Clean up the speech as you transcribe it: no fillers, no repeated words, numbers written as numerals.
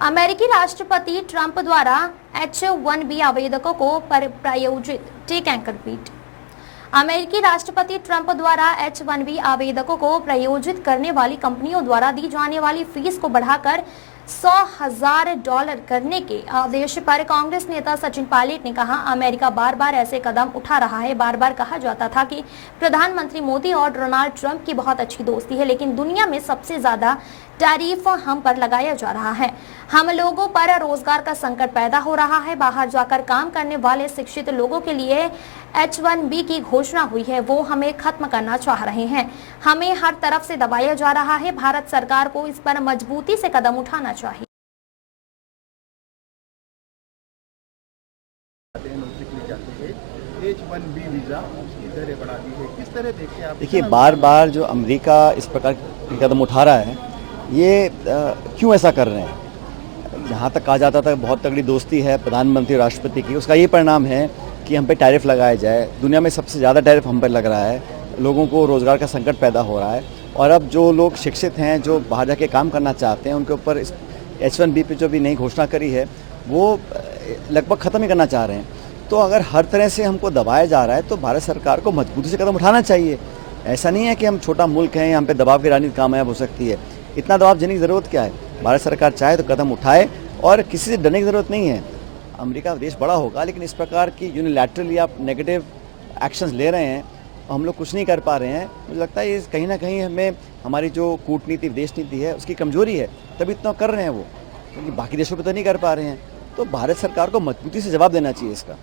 अमेरिकी राष्ट्रपति ट्रंप द्वारा H-1B आवेदकों को प्रायोजित टेक एंकर पीट। अमेरिकी राष्ट्रपति ट्रंप द्वारा H-1B आवेदकों को प्रायोजित करने वाली कंपनियों द्वारा दी जाने वाली फीस को बढ़ाकर $100,000 करने के आदेश पर कांग्रेस नेता सचिन पायलट ने कहा, अमेरिका बार बार ऐसे कदम उठा रहा है। बार बार कहा जाता था कि प्रधानमंत्री मोदी और डोनाल्ड ट्रंप की बहुत अच्छी दोस्ती है, लेकिन दुनिया में सबसे ज्यादा टैरिफ हम पर लगाया जा रहा है। हम लोगों पर रोजगार का संकट पैदा हो रहा है। बाहर जाकर काम करने वाले शिक्षित लोगों के लिए H-1B की घोषणा हुई है, वो हमें खत्म करना चाह रहे हैं। हमें हर तरफ से दबाया जा रहा है। भारत सरकार को इस पर मजबूती से कदम उठाना चाहिए। H-1B वीजा उसकी दरें बढ़ा दी है, किस तरह देखते हैं आप? देखिए, बार बार जो अमेरिका इस प्रकार के कदम उठा रहा है, ये क्यों ऐसा कर रहे हैं? जहाँ तक कहा जाता था बहुत तगड़ी दोस्ती है प्रधानमंत्री और राष्ट्रपति की, उसका ये परिणाम है कि हम पे टैरिफ लगाया जाए। दुनिया में सबसे ज़्यादा टैरिफ हम पर लग रहा है, लोगों को रोज़गार का संकट पैदा हो रहा है, और अब जो लोग शिक्षित हैं, जो बाहर जाके काम करना चाहते हैं, उनके ऊपर इस H-1B पे जो भी नई घोषणा करी है वो लगभग ख़त्म ही करना चाह रहे हैं। तो अगर हर तरह से हमको दबाया जा रहा है तो भारत सरकार को मजबूती से कदम उठाना चाहिए। ऐसा नहीं है कि हम छोटा मुल्क हैं, यहाँ पे दबाव की राजनीति कामयाब हो सकती है। इतना दबाव देने की ज़रूरत क्या है? भारत सरकार चाहे तो कदम उठाए और किसी से डरने की ज़रूरत नहीं है। अमेरिका देश बड़ा होगा, लेकिन इस प्रकार की यूनिलैटरली आप नेगेटिव एक्शंस ले रहे हैं, हम लोग कुछ नहीं कर पा रहे हैं। मुझे लगता है ये कहीं ना कहीं हमें हमारी जो कूटनीति विदेश नीति है उसकी कमजोरी है, तभी इतना कर रहे हैं वो, क्योंकि बाकी देशों पर तो नहीं कर पा रहे हैं। तो भारत सरकार को मजबूती से जवाब देना चाहिए इसका।